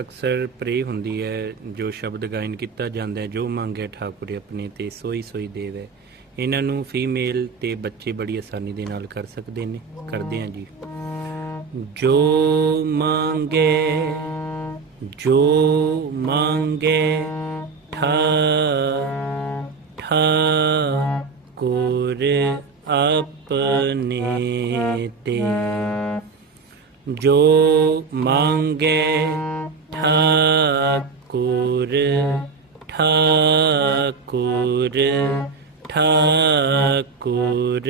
ਅਕਸਰ ਪ੍ਰੇ ਹੁੰਦੀ ਹੈ, ਜੋ ਸ਼ਬਦ ਗਾਇਨ ਕੀਤਾ ਜਾਂਦਾ ਹੈ, ਜੋ ਮੰਗੇ ਠਾਕੁਰ ਆਪਣੇ ਤੇ ਸੋਈ ਸੋਈ ਦੇਵ। ਹੈ ਇਹਨਾਂ ਨੂੰ ਫੀਮੇਲ ਤੇ ਬੱਚੇ ਬੜੀ ਆਸਾਨੀ ਦੇ ਨਾਲ ਕਰ ਸਕਦੇ ਨੇ, ਕਰਦੇ ਹਾਂ ਜੀ। ਜੋ ਮੰਗੇ ਜੋ ਮੰਗੇ, ਠਾ, ਠਾਕੁਰ ਆਪਣੇ ਤੇ। ਜੋ ਮੰਗੇ ਠਾਕੁਰ ਠਾਕੁਰ ਠਾਕੁਰ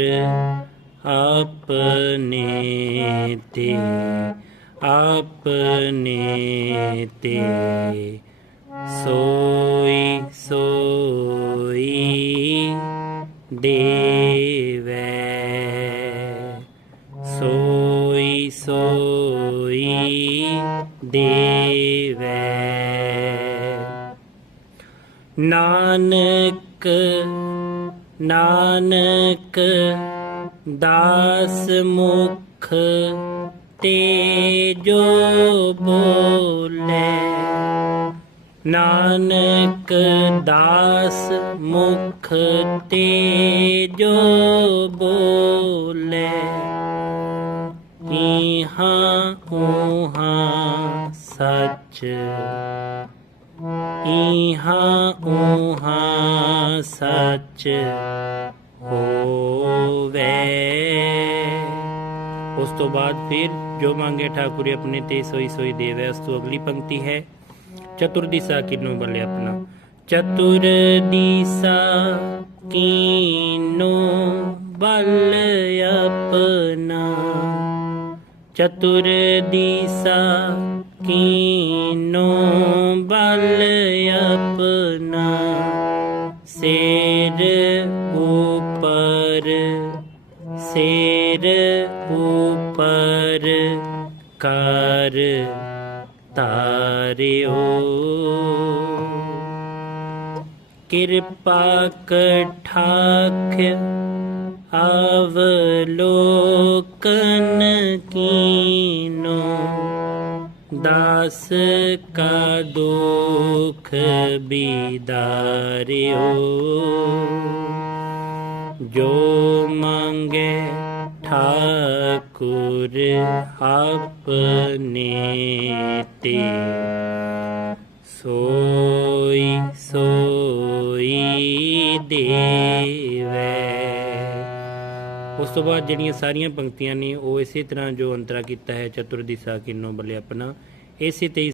ਆਪਣੇ ਤੇ ਆਪਣੇ ਤੇ। ਸੋਈ ਸੋਈ ਦੇ ਦੇਵੈ। ਨਾਨਕ ਨਾਨਕ, ਦਾਸ ਮੁਖ ਤੇ ਜੋ ਬੋਲੇ। ਨਾਨਕ, ਦਾਸ ਮੁਖ ਤੇ ਜੋ ਬੋਲੇ। ਇਹਾਂ ਉਹਾਂ ਸੱਚ। ਇਹਾਂ ਉਹਾਂ ਸੱਚ ਹੋਵੇ। ਉਸ ਤੋਂ ਬਾਅਦ ਫਿਰ ਜੋ ਮੰਗੇ ਠਾਕੁਰ ਆਪਣੇ ਤੇ ਸੋਈ ਸੋਈ ਦੇਵੇ, ਉਸ ਤੋਂ ਅਗਲੀ ਪੰਕਤੀ ਹੈ ਚਤੁਰ ਦਿਸਾ ਕਿਨੋ ਬਲੇ ਆਪਣਾ। ਚਤੁਰ ਦਿਸਾ ਕੀਨੋ ਬਲ ਆਪਣਾ। ਚਤੁਰ ਦਿਸਾ ਕੀਨੋ ਬਲ ਆਪਣਾ ਸੇਰ ਉਪਰ ਸੇਰ ਉਪਰ ਕਰ ਤਾਰਿਓ ਕਿਰਪਾ ਕਠਾਖ ਅਵਲੋਕਨ ਕੀਨੋ ਦਾਸ ਕਾ ਦੁਖ ਬਿਦਾਰਿਓ ਜੋ ਮੰਗੇ ਠਾਕੁਰ ਆਪਣੇ ਤੇ ਸੋਈ ਸੋਈ ਦੇਵੈ ਉਸ ਤੋਂ ਬਾਅਦ ਜਿਹੜੀਆਂ ਸਾਰੀਆਂ ਪੰਕਤੀਆਂ ਨੇ, ਉਹ ਇਸੇ ਤਰ੍ਹਾਂ ਜੋ ਅੰਤਰਾ ਕੀਤਾ ਹੈ ਚਤੁਰ ਦਿਸਾ ਕਿਨੋ ਬਲੇ ਆਪਣਾ, ਇਸੇ ਤੇ